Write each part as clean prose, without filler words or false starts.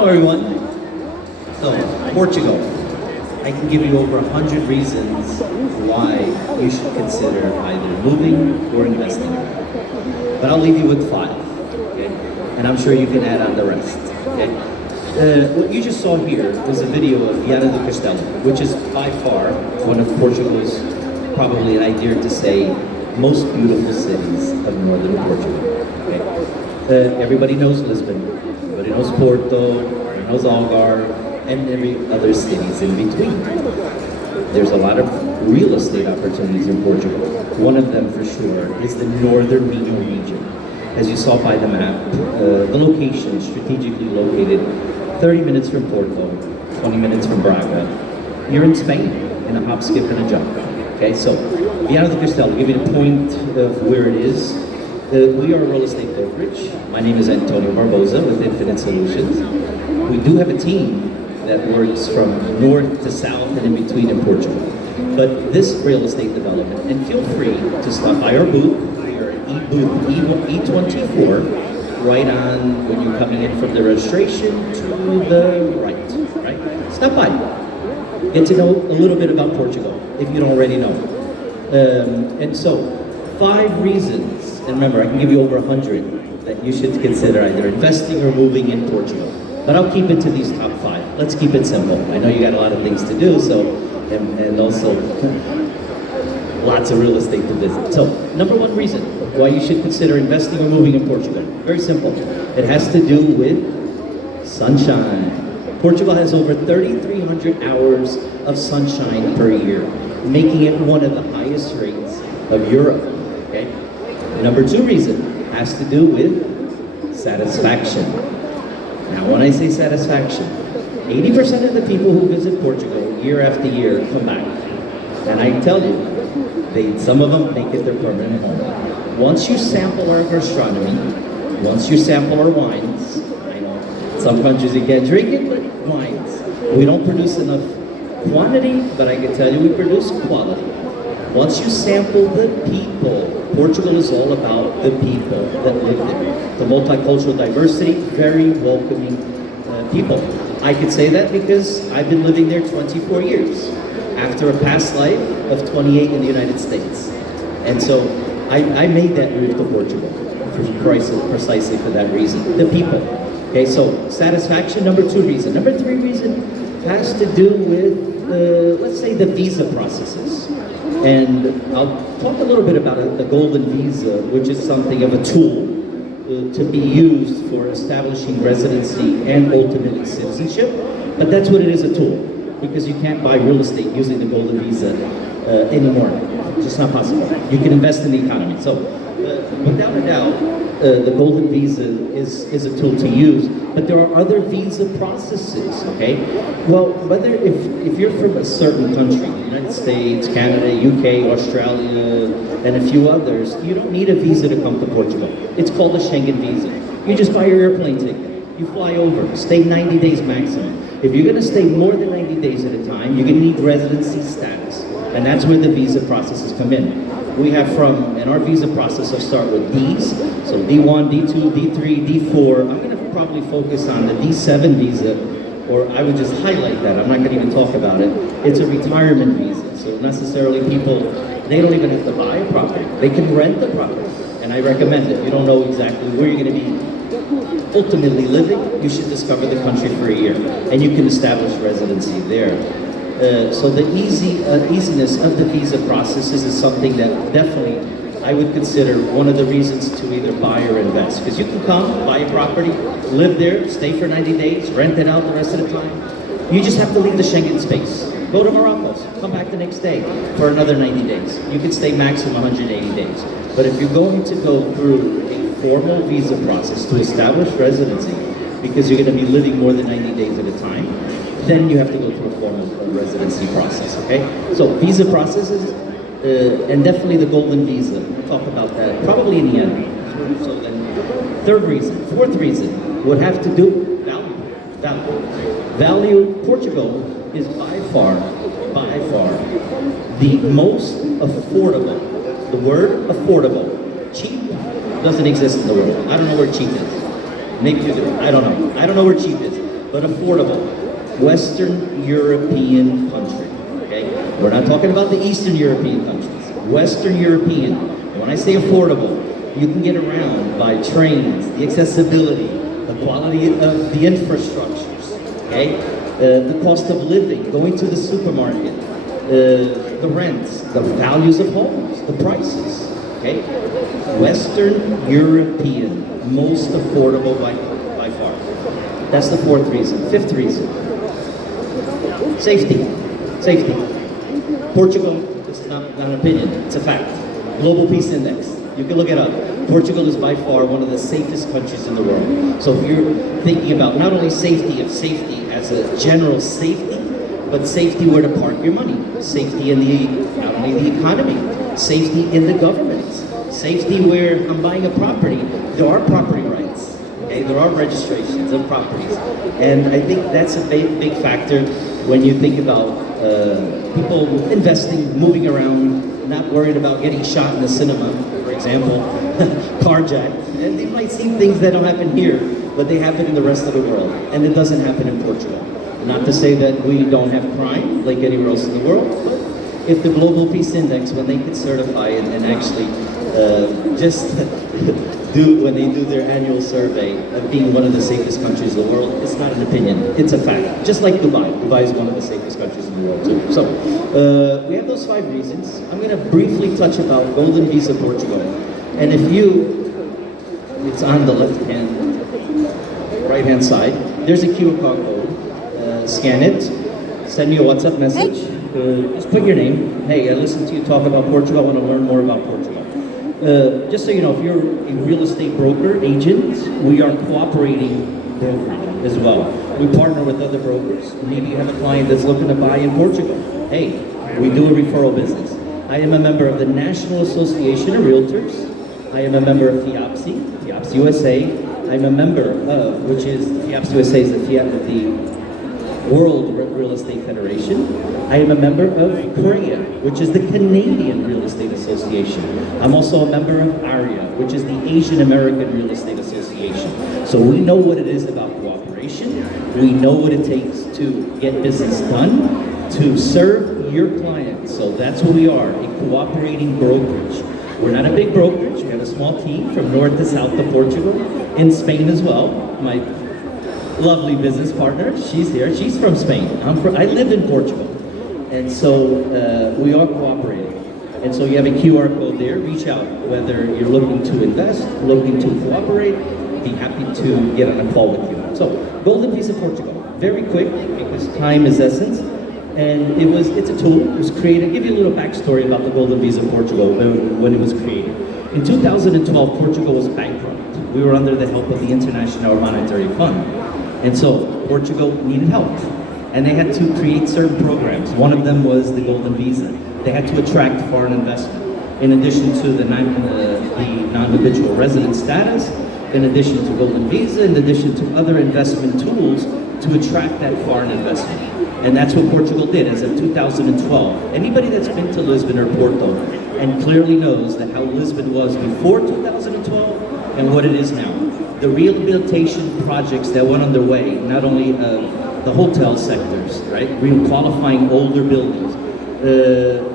Hello everyone. So, Portugal. I can give you over 100 reasons why you should consider either moving or investing. But I'll leave you with 5, okay? And I'm sure you can add on the rest, okay? What you just saw here was a video of Viana do Castelo, which is by far one of Portugal's, probably, and I dare to say, most beautiful cities of northern Portugal, okay? Everybody knows Lisbon, everybody knows Porto, everybody knows Algarve, and every other cities in between. There's a lot of real estate opportunities in Portugal. One of them for sure is the northern Minho region. As you saw by the map, the location is strategically located 30 minutes from Porto, 20 minutes from Braga. You're in Spain in a hop, skip, and a jump. Okay, so Viana do Castelo, give you a point of where it is. We are a real estate brokerage. My name is António Barbosa with Infinite Solutions. We do have a team that works from north to south and in between in Portugal. But this real estate development, and feel free to stop by our booth. We are at booth E24, right on when you're coming in from the registration to the right? Stop by. Get to know a little bit about Portugal, if you don't already know. And so, 5 reasons, and remember, I can give you over 100 that you should consider either investing or moving in Portugal. But I'll keep it to these top 5. Let's keep it simple. I know you got a lot of things to do, so, and also lots of real estate to visit. So, number 1 reason why you should consider investing or moving in Portugal. Very simple. It has to do with sunshine. Portugal has over 3,300 hours of sunshine per year, making it one of the highest rates of Europe. Okay? Number 2 reason has to do with satisfaction. Now, when I say satisfaction, 80% of the people who visit Portugal year after year come back. And I tell you, some of them make it their permanent home. Once you sample our gastronomy, once you sample our wines, I know some countries you can't drink it, but wines. We don't produce enough quantity, but I can tell you we produce quality. Once you sample the people, Portugal is all about the people that live there. The multicultural diversity, very welcoming people. I could say that because I've been living there 24 years after a past life of 28 in the United States. And so I made that move to Portugal precisely for that reason, the people. Okay, so satisfaction, number 2 reason. Number 3 reason has to do with, let's say, the visa processes. And I'll talk a little bit about the golden visa, which is something of a tool to be used for establishing residency and ultimately citizenship. But that's what it is, a tool, because you can't buy real estate using the golden visa anymore. It's just not possible. You can invest in the economy. So without a doubt, the golden visa is a tool to use, but there are other visa processes, okay? Well, whether if you're from a certain country, the United States, Canada, UK, Australia, and a few others, you don't need a visa to come to Portugal. It's called a Schengen visa. You just buy your airplane ticket, you fly over, stay 90 days maximum. If you're gonna stay more than 90 days at a time, you're gonna need residency status, and that's where the visa processes come in. We have in our visa process, I'll start with Ds, so D1, D2, D3, D4. I'm gonna probably focus on the D7 visa, or I would just highlight that. I'm not gonna even talk about it. It's a retirement visa, so necessarily people, they don't even have to buy a property. They can rent the property, and I recommend it. You don't know exactly where you're gonna be ultimately living, you should discover the country for a year, and you can establish residency there. So the easiness of the visa processes is something that definitely I would consider one of the reasons to either buy or invest. Because you can come, buy a property, live there, stay for 90 days, rent it out the rest of the time. You just have to leave the Schengen space. Go to Morocco, come back the next day for another 90 days. You can stay maximum 180 days. But if you're going to go through a formal visa process to establish residency, because you're going to be living more than 90 days at a time, then you have to go through a formal residency process, okay? So visa processes, and definitely the golden visa. We'll talk about that probably in the end. So then, 3rd reason, 4th reason would have to do value. Portugal is by far, the most affordable. The word affordable, cheap, doesn't exist in the world. I don't know where cheap is. Maybe you do. I don't know. I don't know where cheap is. but affordable. Western European country, okay? We're not talking about the Eastern European countries. Western European. And when I say affordable, you can get around by trains, the accessibility, the quality of the infrastructures, okay? The cost of living, going to the supermarket, the rents, the values of homes, the prices, okay? Western European, most affordable by far. That's the fourth reason. Fifth reason, safety. Safety. Portugal, this is not an opinion, it's a fact. Global Peace Index, you can look it up. Portugal is by far one of the safest countries in the world. So if you're thinking about not only safety as a general safety, but safety where to park your money, safety in not only the economy, safety in the government, safety where I'm buying a property, there are property rights, okay? There are registrations of properties. And I think that's a big factor when you think about people investing, moving around, not worried about getting shot in the cinema, for example, carjacked. And they might see things that don't happen here, but they happen in the rest of the world. And it doesn't happen in Portugal. Not to say that we don't have crime like anywhere else in the world, but if the Global Peace Index, when they could certify and actually just when they do their annual survey of being one of the safest countries in the world, it's not an opinion, it's a fact. Just like Dubai. Dubai is one of the safest countries in the world too. So, we have those 5 reasons. I'm gonna briefly touch about Golden Visa Portugal. And if it's on the right-hand side, there's a QR code. Scan it, send me a WhatsApp message, just put your name. Hey, I listened to you talk about Portugal, I want to learn more about Portugal. Just so you know, if you're a real estate broker, agent, we are cooperating broker as well. We partner with other brokers. Maybe you have a client that's looking to buy in Portugal. Hey, we do a referral business. I am a member of the National Association of Realtors. I am a member of FIAPSI USA. I'm a member of, which is, FIAPSI USA is the World Real Estate Federation. I am a member of CREA, which is the Canadian Real Estate Association. I'm also a member of ARIA, which is the Asian American Real Estate Association. So we know what it is about cooperation. We know what it takes to get business done, to serve your clients. So that's what we are, a cooperating brokerage. We're not a big brokerage. We have a small team from north to south of Portugal, in Spain as well. My lovely business partner, she's here. She's from Spain. I live in Portugal. And so we are cooperating. And so you have a QR code there. Reach out, whether you're looking to invest, looking to cooperate, be happy to get on a call with you. So, Golden Visa Portugal. Very quick, because time is essence. And it's a tool. It was created. I'll give you a little backstory about the Golden Visa Portugal when it was created. In 2012, Portugal was bankrupt. We were under the help of the International Monetary Fund. And so Portugal needed help. And they had to create certain programs. One of them was the Golden Visa. They had to attract foreign investment. In addition to the non-habitual resident status, in addition to Golden Visa, in addition to other investment tools to attract that foreign investment. And that's what Portugal did as of 2012. Anybody that's been to Lisbon or Porto and clearly knows that how Lisbon was before 2012 and what it is now. The rehabilitation projects that went underway, not only of the hotel sectors, right? Re-qualifying older buildings,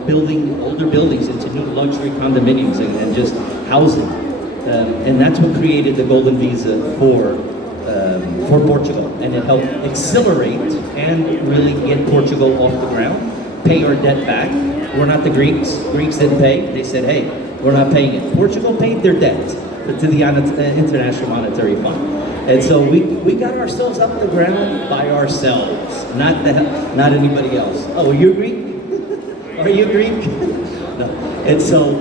building older buildings into new luxury condominiums and just housing. And that's what created the Golden Visa for Portugal. And it helped accelerate and really get Portugal off the ground, pay our debt back. We're not the Greeks. Greeks didn't pay. They said, hey, we're not paying it. Portugal paid their debt to the International Monetary Fund. And so we got ourselves up the ground by ourselves, not anybody else. Oh, are you Greek? Are you Greek? No. And so,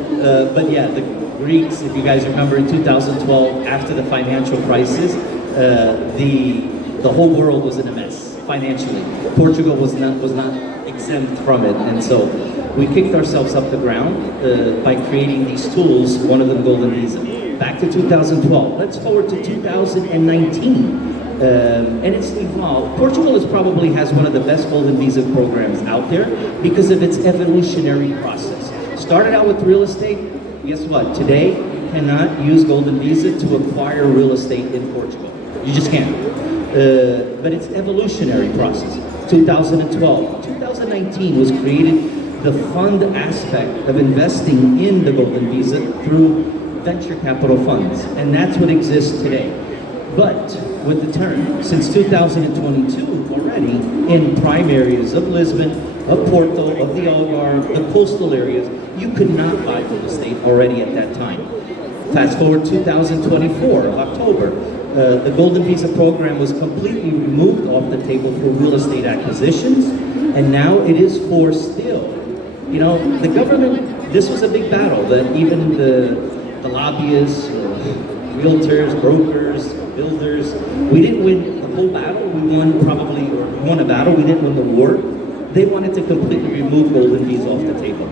but yeah, the Greeks, if you guys remember in 2012, after the financial crisis, the whole world was in a mess financially. Portugal was not exempt from it. And so we kicked ourselves up the ground by creating these tools, one of them Golden Visa. Back to 2012. Let's forward to 2019. And it's evolved. Portugal probably has one of the best Golden Visa programs out there because of its evolutionary process. Started out with real estate. Guess what? Today, you cannot use Golden Visa to acquire real estate in Portugal. You just can't. but it's evolutionary process. 2012, 2019 was created the fund aspect of investing in the Golden Visa through venture capital funds, and that's what exists today. But with the term, since 2022 already, in prime areas of Lisbon, of Porto, of the Algarve, the coastal areas, you could not buy real estate already at that time. Fast forward 2024, October, the Golden Visa program was completely removed off the table for real estate acquisitions, and now it is for still. You know, the government, this was a big battle that even the lobbyists, realtors, brokers, builders, we didn't win the whole battle. We won a battle, we didn't win the war. They wanted to completely remove Golden Visa off the table.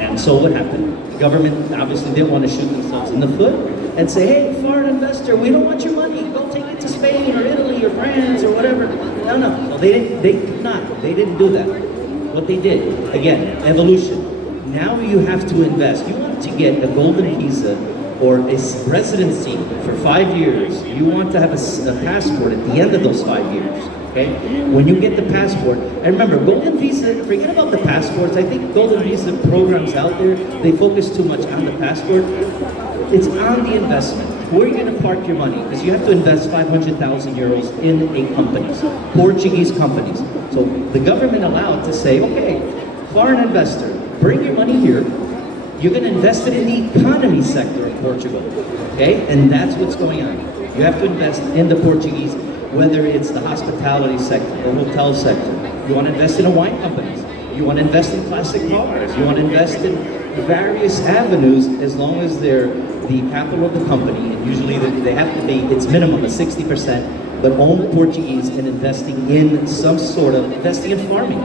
And so what happened? The government obviously didn't want to shoot themselves in the foot and say, hey, foreign investor, we don't want your money. Go take it to Spain or Italy or France or whatever. No, they didn't do that. What they did, again, evolution. Now you have to invest. You want to get a Golden Visa or a residency for 5 years. You want to have a passport at the end of those 5 years. Okay? When you get the passport, and remember, Golden Visa, forget about the passports. I think Golden Visa programs out there, they focus too much on the passport. It's on the investment. Where are you going to park your money? Because you have to invest 500,000 euros in a company, Portuguese companies. So the government allowed to say, okay, foreign investor, bring your money here. You're going to invest it in the economy sector of Portugal. Okay? And that's what's going on. You have to invest in the Portuguese, whether it's the hospitality sector, the hotel sector. You want to invest in wine companies. You want to invest in classic cars. You want to invest in various avenues as long as they're the capital of the company. And usually they have to be, it's minimum of 60%, but own Portuguese and investing in some sort of, investing in farming,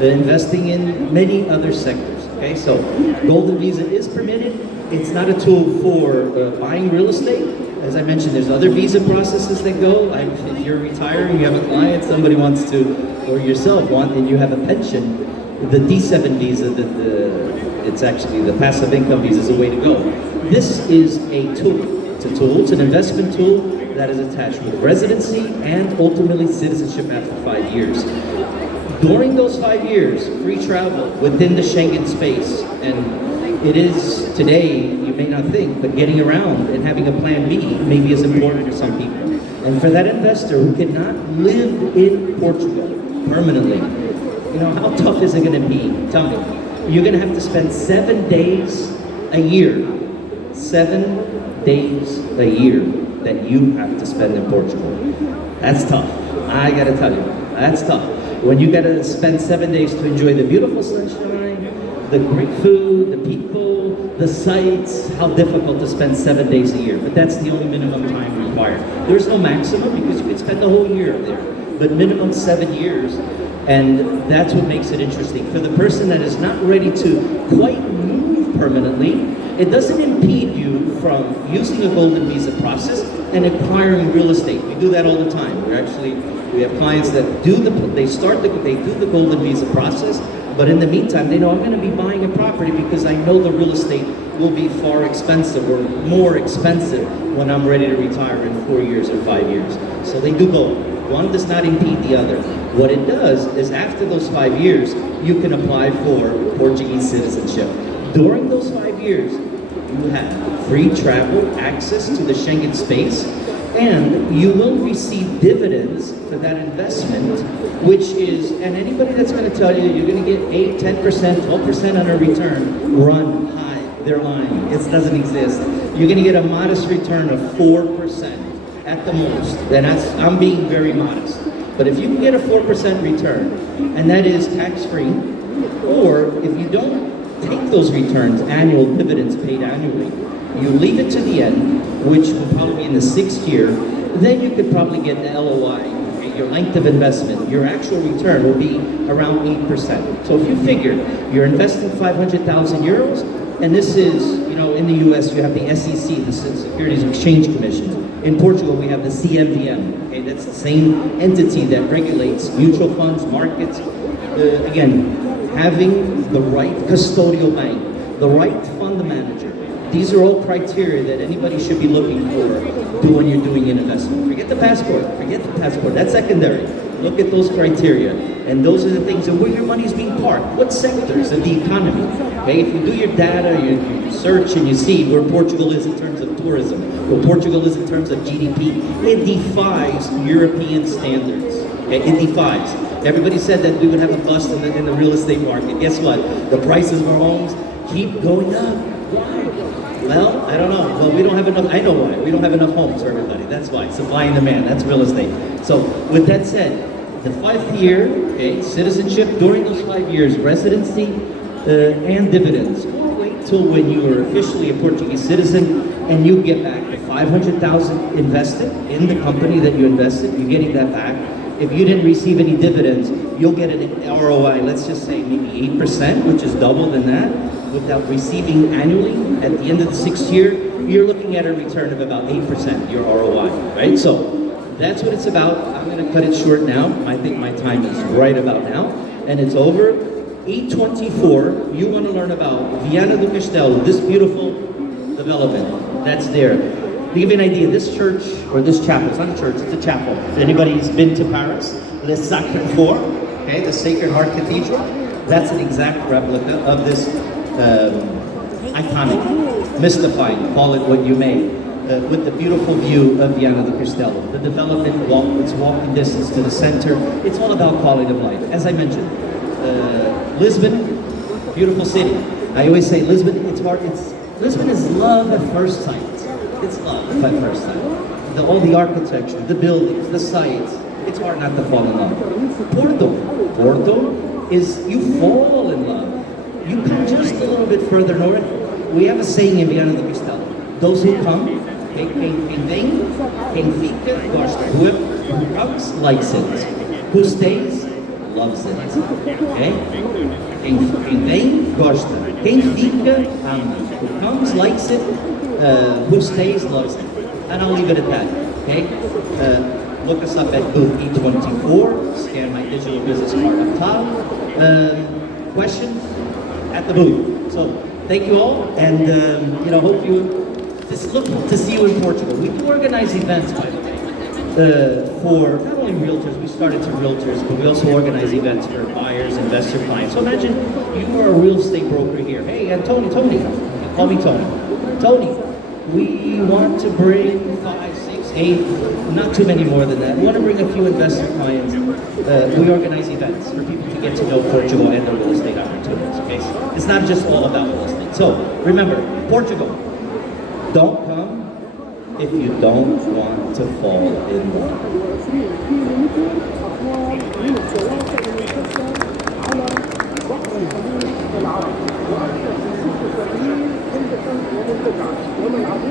investing in many other sectors. Okay, so Golden Visa is permitted. It's not a tool for buying real estate. As I mentioned, there's other visa processes that go. Like if you're retiring, you have a client, somebody wants to, or yourself want, and you have a pension, the D7 visa, it's actually the passive income visa is the way to go. This is a tool. It's a tool. It's an investment tool that is attached with residency and ultimately citizenship after 5 years. During those 5 years, free travel within the Schengen space, and it is today, you may not think, but getting around and having a plan B may be as important for some people. And for that investor who cannot live in Portugal permanently, you know, how tough is it going to be? Tell me. You're going to have to spend 7 days a year. 7 days a year that you have to spend in Portugal. That's tough. I got to tell you, that's tough. When you got to spend 7 days to enjoy the beautiful sunshine, the great food, the people, the sights, how difficult to spend 7 days a year. But that's the only minimum time required. There's no maximum because you could spend the whole year there. But minimum 7 years, and that's what makes it interesting. For the person that is not ready to quite move permanently, it doesn't impede you from using a Golden Visa process and acquiring real estate. We do that all the time. We have clients that do they do the Golden Visa process, but in the meantime, they know I'm going to be buying a property because I know the real estate will be far expensive or more expensive when I'm ready to retire in 4 years or 5 years. So they do both. One does not impede the other. What it does is after those 5 years, you can apply for Portuguese citizenship. During those 5 years, you have free travel, access to the Schengen space, and you will receive dividends for that investment, which is, and anybody that's going to tell you you're going to get 8, 10%, 12% on a return, run, hide, they're lying. It doesn't exist. You're going to get a modest return of 4% at the most. And I'm being very modest. But if you can get a 4% return, and that is tax-free, or if you don't take those returns, annual dividends paid annually, you leave it to the end, which will probably be in the 6th year, then you could probably get the LOI, your length of investment, your actual return will be around 8%. So if you figure you're investing 500,000 euros, and this is, you know, in the US you have the SEC, the Securities Exchange Commission. In Portugal we have the CMVM, okay, that's the same entity that regulates mutual funds, markets. Again, having the right custodial bank, the right fund manager, These are all criteria that anybody should be looking for when you're doing an investment. Forget the passport. Forget the passport. That's secondary. Look at those criteria. And those are the things, and where your money is being parked. What sectors of the economy? Okay, if you do your data, you search and you see where Portugal is in terms of tourism, where Portugal is in terms of GDP, it defies European standards. Okay, it defies. Everybody said that we would have a bust in the real estate market. Guess what? The prices of our homes keep going up. Why? Well, I don't know. Well, we don't have enough. I know why. We don't have enough homes for everybody. That's why. Supply and demand. That's real estate. So, with that said, the 5th year, okay, citizenship during those 5 years, residency and dividends. Or wait till when you are officially a Portuguese citizen and you get back the 500,000 invested in the company that you invested. You're getting that back. If you didn't receive any dividends, you'll get an ROI. Let's just say maybe 8%, which is double than that. Without receiving annually, at the end of the 6th year, you're looking at a return of about 8%, your ROI, right? So that's what it's about. I'm gonna cut it short now. I think my time is right about now, and it's over. 8:24, you wanna learn about Viana do Castelo, this beautiful development that's there. To give you an idea, this church, or this chapel, it's not a church, it's a chapel. If anybody's been to Paris, Le Sacré-Cœur, okay, the Sacred Heart Cathedral, that's an exact replica of this iconic, mystifying, call it what you may, with the beautiful view of Viana do Castelo. The development, it's walking distance to the center. It's all about quality of life. As I mentioned, Lisbon, beautiful city. I always say Lisbon, Lisbon is love at first sight. It's love at first sight. All the architecture, the buildings, the sites, it's hard not to fall in love. Porto is, you fall in love. You come just a little bit further north. We have a saying in Viana do Castelo. Those who come, quem vem, quem fica, gosta. Who comes, likes it. Who stays, loves it. Okay? Quem vem, gosta. Quem fica, ama. Who comes, likes it. Who stays, loves it. And I'll leave it at that. Okay? Look us up at booth E24. Scan my digital business card up top. Questions? At the booth. So thank you all, and hope you just look to see you in Portugal. We do organize events, by the way, for not only realtors. We started to realtors, but we also organize events for buyers, investor clients. So imagine you are a real estate broker here. Hey, Tony, call me Tony. Tony, we want to bring 5, 6, 8, not too many more than that. We want to bring a few investor clients. We organize events for people to get to know Portugal and the real estate opportunities. Okay, it's not just all about real estate. So remember, Portugal, don't come if you don't want to fall in love.